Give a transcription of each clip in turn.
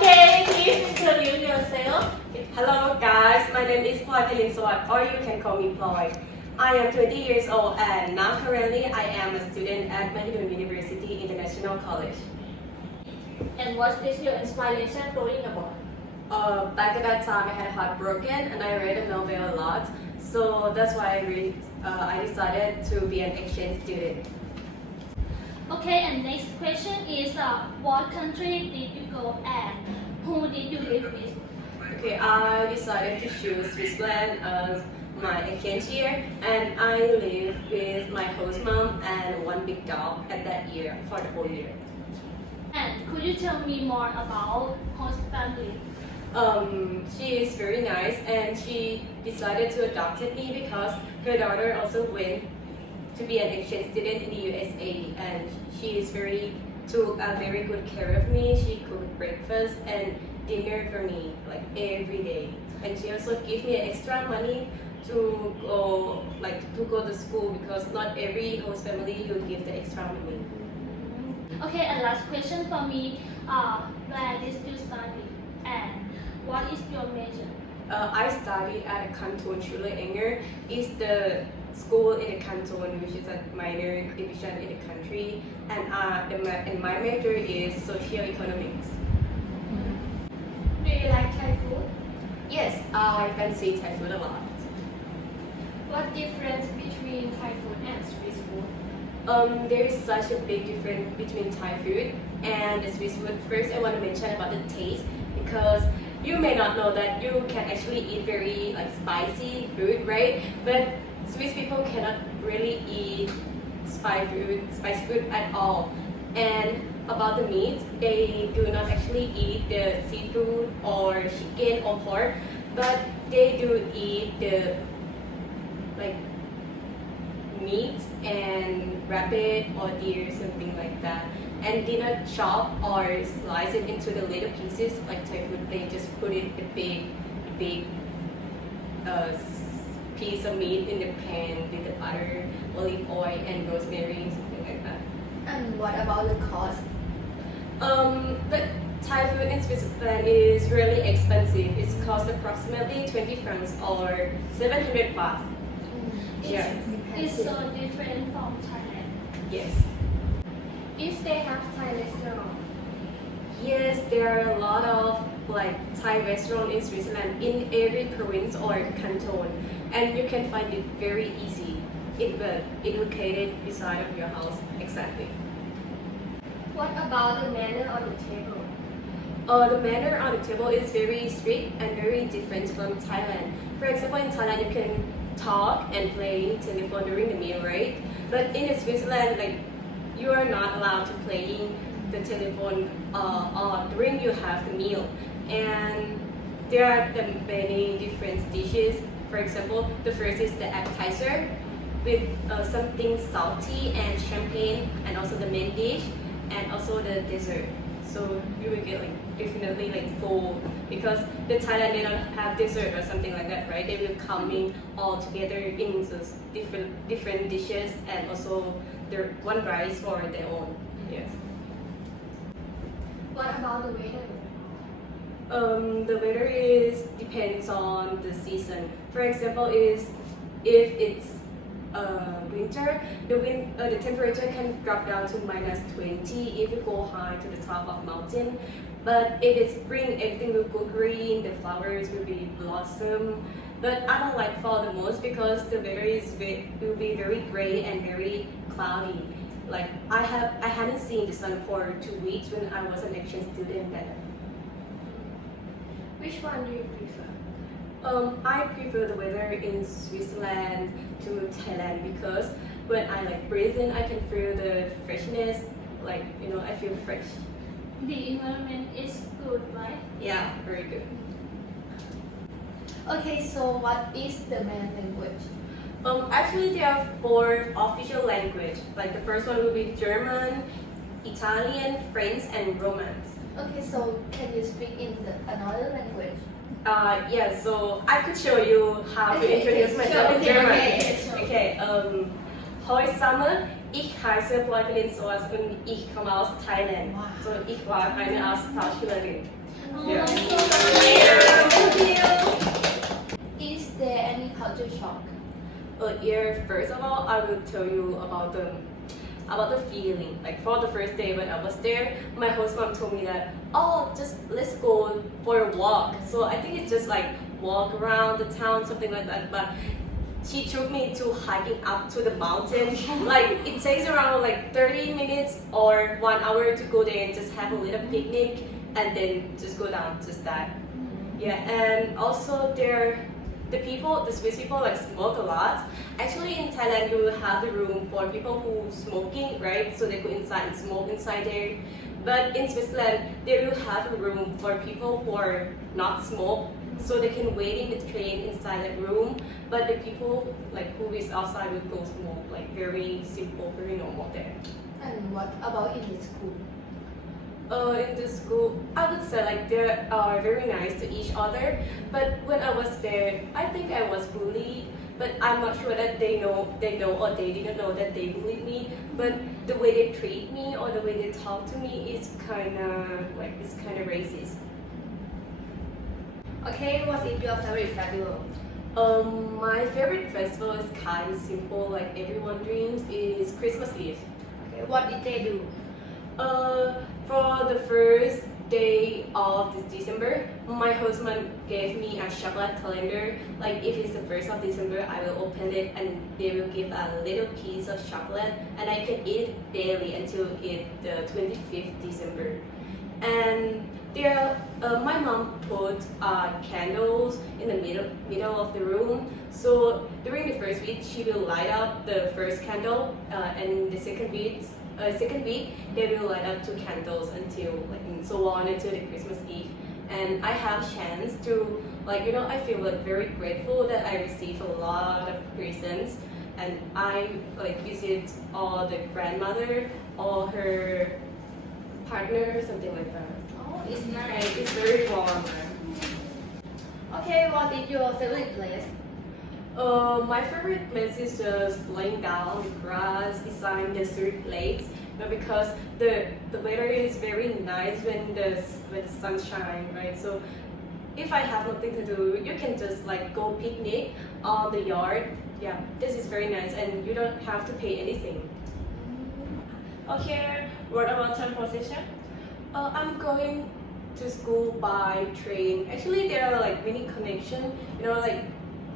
Okay, please introduce yourself. Hello guys, my name is Ploy Pelinsawat, or you can call me Ploy. I am 20 years old and now currently I am a student at Mahidol University International College. And what is your inspiration growing about? Back at that time I had a heart broken and I read a novel a lot, so that's why I decided to be an exchange student. Okay, and next question is what country did you go and who did you live with? Okay, I decided to choose Switzerland as my exchange year, and I lived with my host mom and one big dog at that year for the whole year. And could you tell me more about host family? She is very nice and she decided to adopt me because her daughter also went to be an exchange student in the USA, and she took a very good care of me. She cooked breakfast and dinner for me like every day, and she also gave me extra money to go to school because not every host family will give the extra money. Okay, and last question for me, where did you study and what is your major? I studied at a Canton Schule Enger. It's the school in the canton, which is a minor division in the country, and my major is social economics. Do you like Thai food? Yes, I fancy Thai food a lot. What difference between Thai food and Swiss food? There is such a big difference between Thai food and the Swiss food. First, I want to mention about the taste because you may not know that you can actually eat very spicy food, right? But Swiss people cannot really eat spicy food at all. And about the meat, they do not actually eat the seafood or chicken or pork, but they do eat the meat and rabbit or deer, something like that, and did not chop or slice it into the little pieces like Thai food. They just put it a big piece of meat in the pan with the butter, olive oil, and rosemary, something like that. And what about the cost? But Thai food in Switzerland is really expensive. It costs approximately 20 francs or 700 baht. Yeah. It's so different from Thailand. Yes. If they have Thai restaurant, Yes, there are a lot of Thai restaurants in Switzerland in every province or canton, and you can find it very easy. It located beside of your house exactly. what about the manner on the table? The manner on the table is very strict and very different from Thailand. For example, in Thailand you can talk and play telephone during the meal, right? But in Switzerland, you are not allowed to playing the telephone during you have the meal. And there are many different dishes. For example, the first is the appetizer with something salty and champagne, and also the main dish, and also the dessert. So you will get definitely full because the Thailand they don't have dessert or something like that, right? They will come in all together in those different dishes, and also their one rice for their own. Yes. What about the weather? The weather depends on the season. For example, if it's winter, the temperature can drop down to -20 if you go high to the top of mountain. But if it's spring, everything will go green. The flowers will be blossom. But I don't like fall the most because the weather will be very gray and very cloudy. I hadn't seen the sun for 2 weeks when I was an exchange student there. Which one do you prefer? I prefer the weather in Switzerland to Thailand because when I breathe in, I can feel the freshness. I feel fresh. The environment is good, right? Yeah, very good. Okay, so what is the main language? Actually, there are 4 official languages. The first one will be German, Italian, French, and Romance. Okay, so can you speak in another language? Yeah, so I could show you how to introduce myself in German. Okay, heute Sommer, ich heiße Ploy Pelinsawat und ich komme aus Thailand. Wow. So, ich war eine Austauschschülerin. Oh, so Is there any culture shock? Yeah, first of all, I will tell you about the feeling. Like for the first day when I was there, my host mom told me that, oh, just let's go for a walk. So I think it's just like walk around the town, something like that. But she took me to hiking up to the mountain. Like it takes around like 30 minutes or 1 hour to go there and just have a little picnic and then just go down, just that. Yeah, and also the Swiss people like smoke a lot. Actually in Thailand you will have the room for people who smoking, right? So they go inside and smoke inside there. But in Switzerland they will have a room for people who are not smoke. So they can wait in the train inside that room. But the people like who is outside will go smoke, like very simple, very normal there. And what about in the school? In the school, I would say like they are very nice to each other. But when I was there, I think I was bullied. But I'm not sure that they know or they didn't know that they bullied me. But the way they treat me or the way they talk to me is kind of racist. Okay, what is your favorite festival? My favorite festival is kind of simple, like everyone dreams, is Christmas Eve. Okay, what did they do? For the first day of this December, my husband gave me a chocolate calendar. Like if it's the 1st of December, I will open it and they will give a little piece of chocolate and I can eat daily until the 25th December. And my mom put candles in the middle of the room. So during the first week, she will light up the first candle, and the second week they will light up 2 candles until and so on until the Christmas Eve. And I have chance to I feel very grateful that I received a lot of presents, and I visit all the grandmother, all her partner, something like that. Oh, it's nice. It's very warm. Okay, what is your favorite place? My favorite place is just laying down on the grass beside the street lakes, because the weather is very nice when the sun shines, right? So if I have nothing to do, you can just go picnic on the yard. Yeah, this is very nice and you don't have to pay anything. Okay, what about transportation? I'm going to school by train. Actually, there are many connections.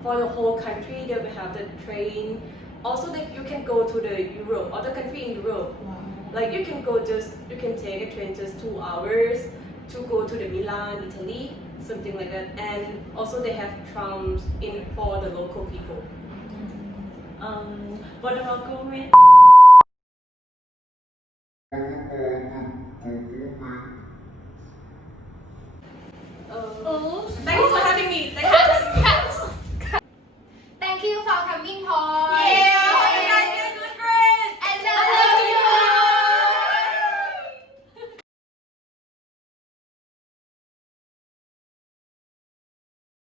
For the whole country, they will have the train. Also, you can go to the Europe, other country in Europe. Wow. You can take a train just 2 hours to go to the Milan, Italy, something like that. And also they have trams for the local people. What about government?